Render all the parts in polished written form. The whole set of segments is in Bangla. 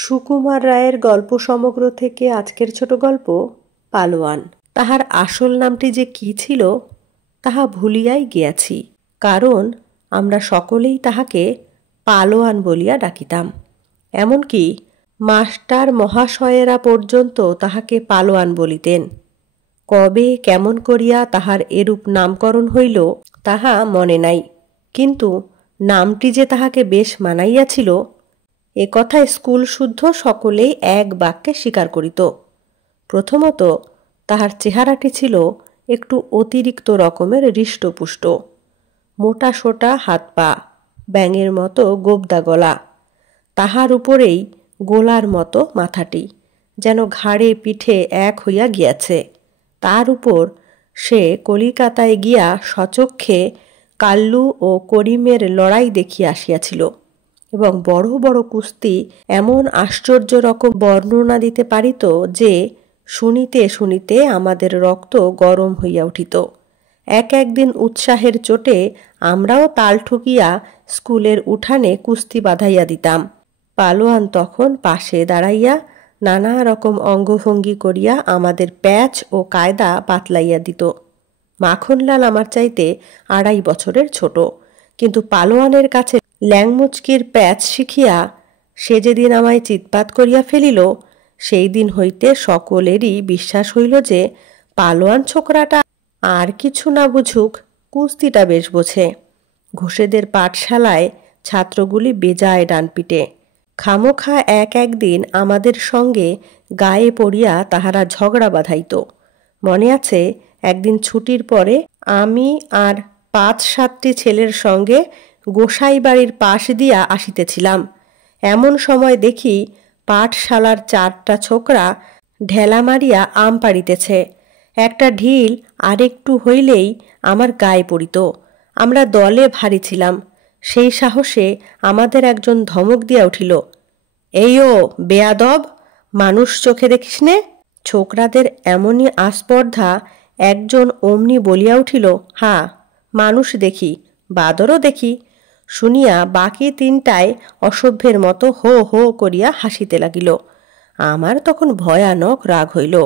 সুকুমার রায়ের গল্প সমগ্র থেকে আজকের ছোট গল্প পালোয়ান। তাহার আসল নামটি যে কি ছিল তাহা ভুলিয়াই গিয়াছি, কারণ আমরা সকলেই তাহাকে পালোয়ান বলিয়া ডাকিতাম। এমনকি মাস্টার মহাশয়েরা পর্যন্ত তাহাকে পালোয়ান বলিতেন। কবে কেমন করিয়া তাহার এরূপ নামকরণ হইল তাহা মনে নাই, কিন্তু নামটি যে তাহাকে বেশ মানাইয়াছিল এ কথা স্কুল শুদ্ধ সকলেই এক বাক্যে স্বীকার করিত। প্রথমত তাহার চেহারাটি ছিল একটু অতিরিক্ত রকমের হৃষ্টপুষ্ট, মোটা সোটা হাত পা, ব্যাঙের মতো গোবদা গলা, তাহার উপরেই গোলার মতো মাথাটি, যেন ঘাড়ে পিঠে এক হইয়া গিয়াছে। তার উপর সে কলিকাতায় গিয়া সচক্ষে কাল্লু ও করিমের লড়াই দেখিয়া আসিয়াছিল এবং বড় বড় কুস্তি এমন আশ্চর্য রকম বর্ণনা দিতে পারিত যে শুনিতে শুনিতে আমাদের রক্ত গরম হইয়া উঠিত। একদিন উৎসাহের চোটে আমরাও তাল ঠুকিয়া স্কুলের উঠানে কুস্তি বাঁধাইয়া দিতাম। পালোয়ান তখন পাশে দাঁড়াইয়া নানা রকম অঙ্গভঙ্গি করিয়া আমাদের প্যাচ ও কায়দা বাতলাইয়া দিত। মাখনলাল আমার চাইতে 2.5 বছরের ছোট, কিন্তু পালোয়ানের কাছে ল্যাংমুচকির প্যাচ শিখিয়া সে যেদিন আমায় চিৎপাত করিয়া ফেলিল, সেই দিন হইতে সকলেরই বিশ্বাস হইল যে পালোয়ান ছোকরাটা আর কিছু না বুঝুক, কুস্তিটা বেশ বোঝে। ঘোষেদের পাঠশালায় ছাত্রগুলি বেজায় ডানপিটে। খামোখা একদিন আমাদের সঙ্গে গায়ে পড়িয়া তাহারা ঝগড়া বাঁধাইত। মনে আছে, একদিন ছুটির পরে আমি আর 5-7টি ছেলের সঙ্গে গোসাই বাড়ির পাশ দিয়া আসিতেছিলাম। এমন সময় দেখি পাঠশালার 4টা ছোকরা ঢেলা মারিয়া আম পাড়িতেছে। একটা ঢিল আরেকটু হইলেই আমার গায়ে পড়িত। আমরা দলে ভারী ছিলাম। সেই সাহসে আমাদের একজন ধমক দিয়া উঠিল, এই ও বেয়াদব, মানুষ চোখে দেখিস নে? ছোকরাদের এমনই আস্পর্ধা, একজন অমনি বলিয়া উঠিল, হ্যাঁ মানুষ দেখি, বাদরও দেখি। শুনিয়া বাকি 3টায় অসভ্যের মতো হো হো করিয়া হাসিতে লাগিল। আমার তখন ভয়ানক রাগ হইল।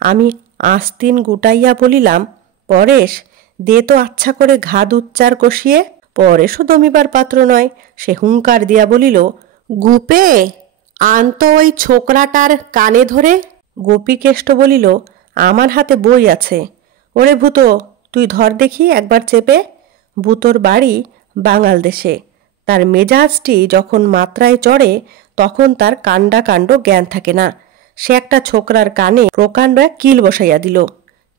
আমি আস্তিন গুটাইয়া বলিলাম, পরেশ দে তো আচ্ছা করে ঘা দুচ্চার কষিয়ে। পরেশও দমিবার পাত্র নয়, সে হুঙ্কার দিয়া বলিল, গুপে আন তো ওই ছোকরাটার কানে ধরে। গোপীকেষ্ট বলিল, আমার হাতে বই আছে। ওরে ভূত, তুই ধর দেখি একবার চেপে। ভূতর বাড়ি বাঙাল দেশে। তার মেজাজটি যখন মাত্রায় চড়ে তখন তার কাণ্ড জ্ঞান থাকে না। সে একটা ছোকরার কানে প্রকাণ্ড এক কিল বসাইয়া দিল।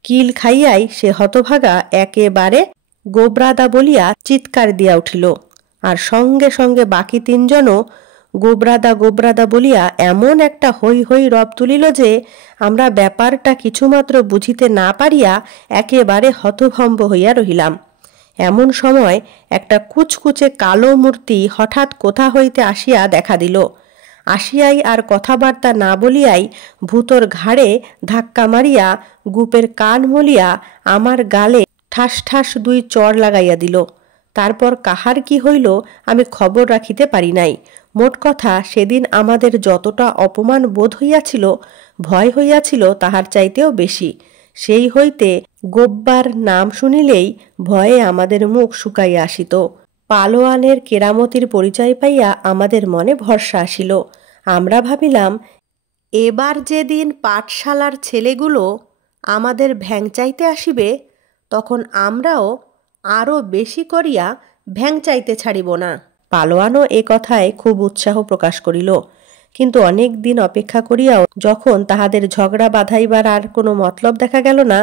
কিল খাইয়াই সে হতভাগা একেবারে গোবরাদা বলিয়া চিৎকার দিয়া উঠিল, আর সঙ্গে সঙ্গে বাকি 3জনও গোবরাদা গোবরাদা বলিয়া এমন একটা হৈ হৈ রব তুলিল যে আমরা ব্যাপারটা কিছুমাত্র বুঝিতে না পারিয়া একেবারে হতভম্ব হইয়া রহিলাম। এমন সময় একটা কুচকুচে কালো মূর্তি হঠাৎ কোথা হইতে আসিয়া দেখা দিল। আসিয়াই আর কথাবার্তা না বলিয়াই ভূতর ঘাড়ে ধাক্কা মারিয়া গুপের কান মলিয়া আমার গালে ঠাস ঠাস 2 চড় লাগাইয়া দিল। তারপর কাহার কি হইল আমি খবর রাখিতে পারি নাই। মোট কথা, সেদিন আমাদের যতটা অপমান বোধ হইয়াছিল, ভয় হইয়াছিল তাহার চাইতেও বেশি। সেই হইতে গোব্বার নাম শুনিলেই ভয়ে আমাদের মুখ শুকাইয়া আসিত। পালোয়ানের কেরামতির পরিচয় পাইয়া আমাদের মনে ভরসা আসিল। আমরা ভাবিলাম, এবার যেদিন পাঠশালার ছেলেগুলো আমাদের ভ্যাং চাইতে আসিবে, তখন আমরাও আরও বেশি করিয়া ভ্যাং চাইতে ছাড়িব না। পালোয়ানও এ কথায় খুব উৎসাহ প্রকাশ করিল, কিন্তু অনেক দিন অপেক্ষা করিয়াও যখন তাহাদের ঝগড়া বাঁধাইবার আর কোনো মতলব দেখা গেল না,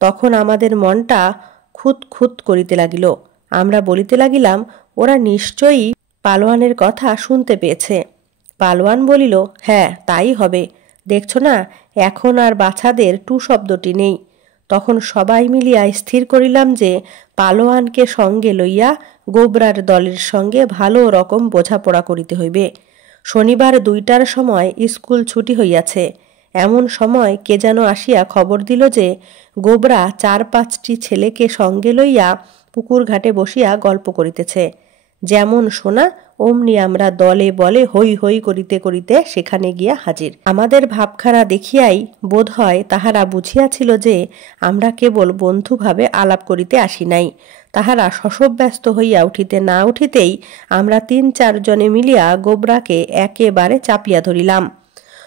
তখন আমাদের মনটা খুঁত খুঁত করিতে লাগিল। আমরা বলিতে লাগিলাম, ওরা নিশ্চয়ই পালোয়ানের কথা শুনতে পেয়েছে। পালোয়ান বলিল, হ্যাঁ তাই হবে, দেখছ না এখন আর বাছাদের টু শব্দটি নেই। তখন সবাই মিলিয়া স্থির করিলাম যে পালোয়ানকে সঙ্গে লইয়া গোবরার দলের সঙ্গে ভালো রকম বোঝাপড়া করিতে হইবে। শনিবার 2টার সময় স্কুল ছুটি হইয়াছে। এমন সময় কে যেন আসিয়া খবর দিল যে গোবরা 4-5টি ছেলেকে সঙ্গে লইয়া পুকুর ঘাটে বসিয়া গল্প করিতেছে। যেমন শোনা অমনি আমরা দলে বলে হই হই করিতে করিতে সেখানে গিয়া হাজির। আমাদের ভাবখানা দেখিয়াই বোধ হয় তাহারা বুঝিয়াছিল যে আমরা কেবল বন্ধুভাবে আলাপ করিতে আসি নাই। তাহারা শশব্যস্ত হইয়া উঠিতে না উঠিতেই আমরা ৩-৪ জনে মিলিয়া গোবরাকে একেবারে চাপিয়া ধরিলাম।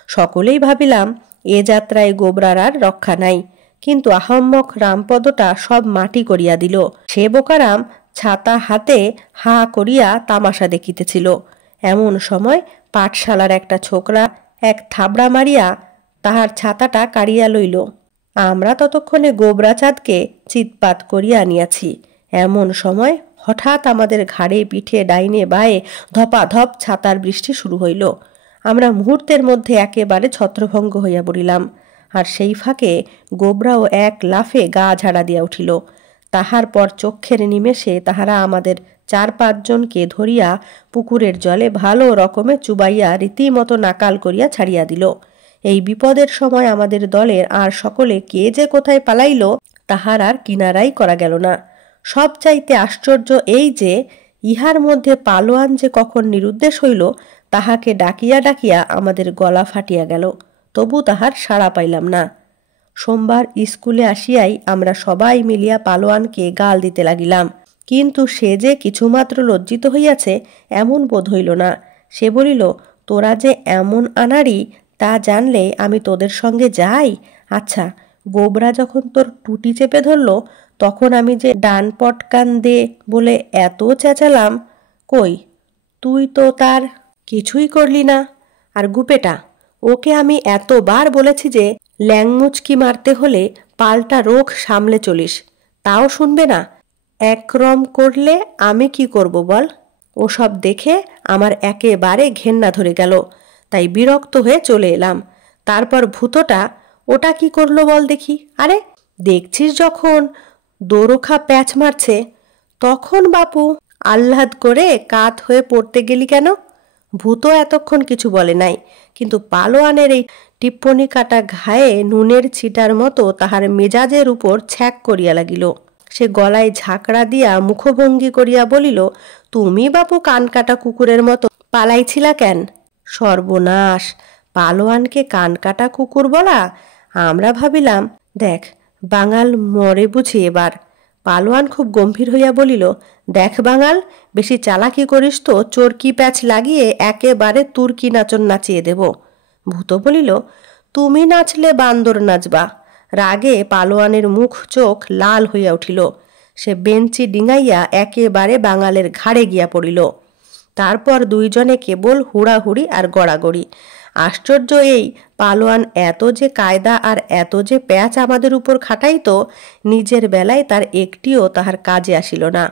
সকলেই ভাবিলাম এ যাত্রায় গোবরার আর রক্ষা নাই, কিন্তু আহম্মক রামপদটা সব মাটি করিয়া দিল। সে বোকারাম ছাতা হাতে হা করিয়া তামাশা দেখিতেছিল। এমন সময় পাঠশালার একটা ছোকরা এক থাবড়া মারিয়া তাহার ছাতাটা কাড়িয়া লইল। আমরা ততক্ষণে গোবরা চাঁদকে চিৎপাত করিয়া আনিয়াছি। এমন সময় হঠাৎ আমাদের ঘাড়ে পিঠে ডাইনে বায়ে ধপাধপ ছাতার বৃষ্টি শুরু হইল। আমরা মুহূর্তের মধ্যে একেবারে ছত্রভঙ্গ হইয়া পড়িলাম। আর সেই ফাঁকে গোবরাও এক লাফে গা ঝাড়া দিয়া উঠিল। তাহার পর চক্ষের নিমেষে তাহারা আমাদের 4-5 জনকে ধরিয়া পুকুরের জলে ভালো রকমে চুবাইয়া রীতিমতো নাকাল করিয়া ছাড়িয়া দিল। এই বিপদের সময় আমাদের দলের আর সকলে কে যে কোথায় পালাইল তাহার আর কিনারাই করা গেল না। সব চাইতে আশ্চর্য এই যে ইহার মধ্যে পালোয়ান যে কখন নিরুদ্দেশ হইল তাহাকে ডাকিয়া ডাকিয়া আমাদের গলা ফাটিয়া গেল, তবু তাহার সাড়া পাইলাম না। সোমবার স্কুলে আসিয়াই আমরা সবাই মিলিয়া পালোয়ানকে গাল দিতে লাগিলাম, কিন্তু সে যে কিছুমাত্র লজ্জিত হইয়াছে এমন বোধ হইল না। সে বলিল, তোরা যে এমন আনাড়ি তা জানলে আমি তোদের সঙ্গে যাই। আচ্ছা, গোবরা যখন তোর টুটি চেপে ধরল তখন আমি যে ডান পটকান দে বলে এত চেঁচালাম, কই তুই তো তার কিছুই করলি না। আর গুপেটা, ওকে আমি এতবার বলেছি যে ল্যাংমুচকি মারতে হলে পাল্টা রোখ সামলে চলিস, তাও শুনবে না। একরম করলে আমি কি করব বল? ওসব দেখে আমার একেবারে ঘেন্না ধরে গেল, তাই বিরক্ত হয়ে চলে এলাম। তারপর ভূতটা ওটা কি করলো বল দেখি। আরে দেখছিস যখন দোরখা প্যাচ মারছে তখন বাপু আহ্লাদ করে কাত হয়ে পড়তে গেলি কেন? ভূত এতক্ষণ কিছু বলে নাই, কিন্তু পালোয়ানের এই টিপ্পনি কাটা ঘায়ে নুনের ছিটার মতো তাহার মেজাজের উপর ছ্যাক করিয়া লাগিল। সে গলায় ঝাঁকড়া দিয়া মুখভঙ্গি করিয়া বলিল, তুমি বাপু কান কাটা কুকুরের মতো পালাইছিলা কেন? সর্বনাশ, পালোয়ানকে কান কাটা কুকুর বলা! আমরা ভাবিলাম দেখ বাঙাল মরে বুঝি এবার। পালোয়ান খুব গম্ভীর হইয়া বলিল, দেখ বাঙাল, বেশি চালাকি করিস তো চরকি প্যাচ লাগিয়ে একেবারে তুর্কি নাচন নাচিয়ে দেব। ভূত বলিল, তুমি নাচলে বান্দর নাচবা। রাগে পালোয়ানের মুখ চোখ লাল হইয়া উঠিল। সে বেঞ্চি ডিঙাইয়া একেবারে বাঙালের ঘাড়ে গিয়া পড়িল। তারপর দুইজনে কেবল হুড়াহুড়ি আর গড়াগড়ি। আশ্চর্য এই, পালোয়ান এত যে কায়দা আর এত যে প্যাচ আমাদের উপর খাটাইত, নিজের বেলায় তার একটিও তাহার কাজে আসিল না।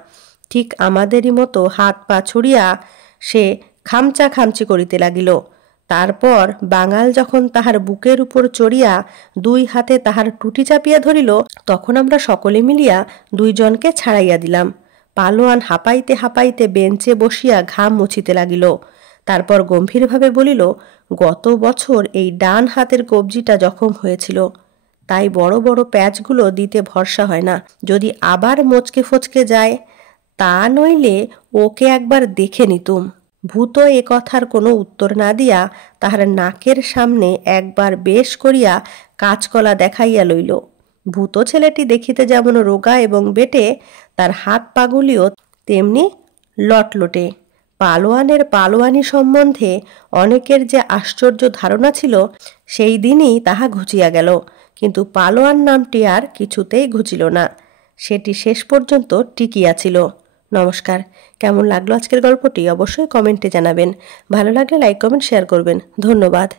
ঠিক আমাদেরই মতো হাত পা ছুড়িয়া সে খামচা খামচি করিতে লাগিল। তারপর বাঙাল যখন তাহার বুকের উপর চড়িয়া 2 হাতে তাহার টুটি চাপিয়া ধরিল, তখন আমরা সকলে মিলিয়া 2 জনকে ছাড়াইয়া দিলাম। পালোয়ান হাঁপাইতে হাঁপাইতে বেঞ্চে বসিয়া ঘাম মুছিতে লাগিল। তারপর গম্ভীরভাবে বলিল, গত বছর এই ডান হাতের কবজিটা জখম হয়েছিল, তাই বড় বড় প্যাচগুলো দিতে ভরসা হয় না, যদি আবার মোচকে ফচকে যায়। তা নইলে ওকে একবার দেখে নিতুম। ভূত এ কথার কোনো উত্তর না দিয়া তাহার নাকের সামনে একবার বেশ করিয়া কাঁচকলা দেখাইয়া লইল। ভূত ছেলেটি দেখিতে যেমন রোগা এবং বেটে, তার হাত পাগুলিও তেমনি লটলটে। পালোয়ানের পালোয়ানি সম্বন্ধে অনেকের যে আশ্চর্য ধারণা ছিল, সেই দিনই তাহা ঘুচিয়া গেল, কিন্তু পালোয়ান নামটি আর কিছুতেই ঘুচিল না। সেটি শেষ পর্যন্ত টিকিয়াছিল। নমস্কার। কেমন লাগলো আজকের গল্পটি অবশ্যই কমেন্টে জানাবেন। ভালো লাগলে লাইক কমেন্ট শেয়ার করবেন। ধন্যবাদ।